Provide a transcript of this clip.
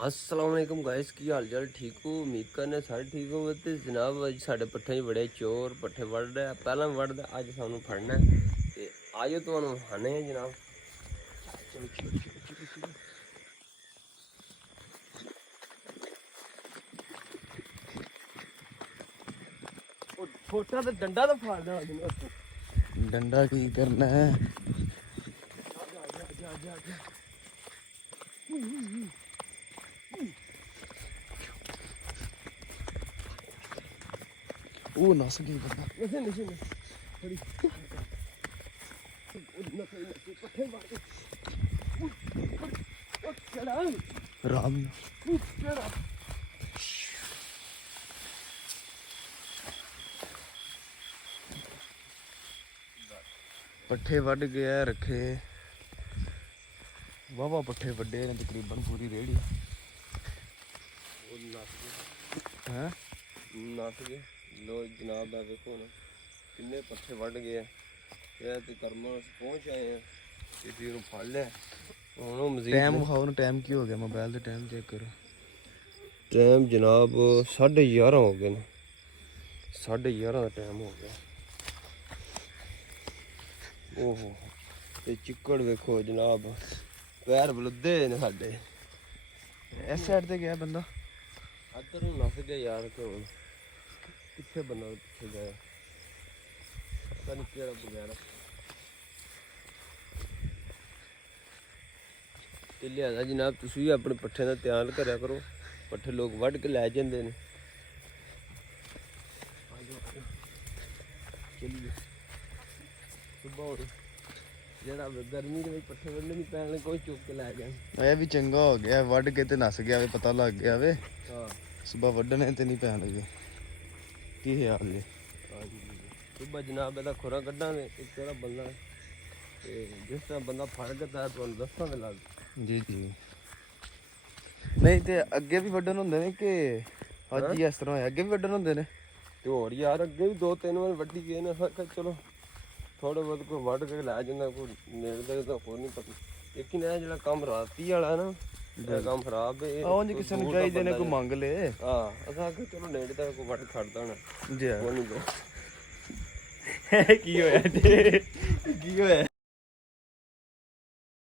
अस्सलाम वालेकुम गाइस की हाल चाल ठीक हो उम्मीद करने सारे ठीक हो ते जनाब अज साढ़े पट्ठे च बड़े चोर पट्ठे वड़ रहे पहला वड़दा अज सानू फड़ना ते आजो तुहानू खाने हैं जनाब। चलो चलो चलो चलो चलो छोटा तो डंडा तो फाड़ देना डंडा की करना है। वो नस गई बंदा। राम पट्ठे वड गया रखे वाहवा पट्ठे वड्डे ने तकरीबन पूरी रेहड़ी है नस गए। लो जनाब आ देखो ना किन्ने पट्ठे वड़ गए ते कर्म पहुंच आए हैं किसी ਨੂੰ ਫੜ ਲਿਆ ਹੁਣ ਮਜ਼ੀਦ टाइम विखाओ ना टाइम की हो गया मोबाइल से टाइम चेक करो। टाइम जनाब 11:30 हो गए ने 11:30 का टाइम हो गया। ओहो ते चिक्कड़ वेखो जनाब पैर बलुदे ने साडे इस साइड से गया बंदा अदर नू नस गया यार कि हुण कित्थे बंदा पिछे गया पता नहीं केड़ा बगैर ते लिहाजा जनाब तुसीं भी अपने पट्ठे का ध्यान करया करो पट्ठे लोग वढ़ के लै जांदे ने। चलिए सुबह हो जेड़ा गर्मी के पट्ठे वढ़ने नहीं पैने कोई चुक के लै जाए। ये भी चंगा हो गया वड के ते नस गया वे पता लग गया वे हाँ सुबह वड्डने ते नहीं पैन लगे की ख्याल है। सुबह जनाब एदा खुरा कड्ढां एक तेरा बंदा ते जिस तरह बंदा फड़ के तां तुहानूं दस्सां ते लग जी जी नहीं ते अगे भी वड्डन होंदे ने कि अज ही इस तरह होया अगे भी वड्डन होंदे ने ते होर यार अगे भी 2-3 बार वड्डी गए ने फिर चलो थोड़े बहुत कोई वढ़ के लै जांदा कोई नेड़े तक तां होर नहीं पता लेकिन ਇਹ ਜਿਹੜਾ ਕੰਮ ਰਾਤੀ ਵਾਲਾ ਨਾ ਇਹ ਕੰਮ ਖਰਾਬ ਹੈ। ਆਹ ਜੇ ਕਿਸੇ ਨੂੰ ਚਾਹੀਦੇ ਨੇ ਕੋਈ ਮੰਗ ਲੇ ਹਾਂ ਅਸਾਂ ਕਿ ਚਲੋ ਨੇੜੇ ਤੱਕ ਕੋਈ ਵੜ ਖੜਦਾ ਹੋਣਾ ਜੀ ਕੋਈ ਨਹੀਂ ਕੀ ਹੋਇਆ ਜੀ ਕੀ ਹੋਇਆ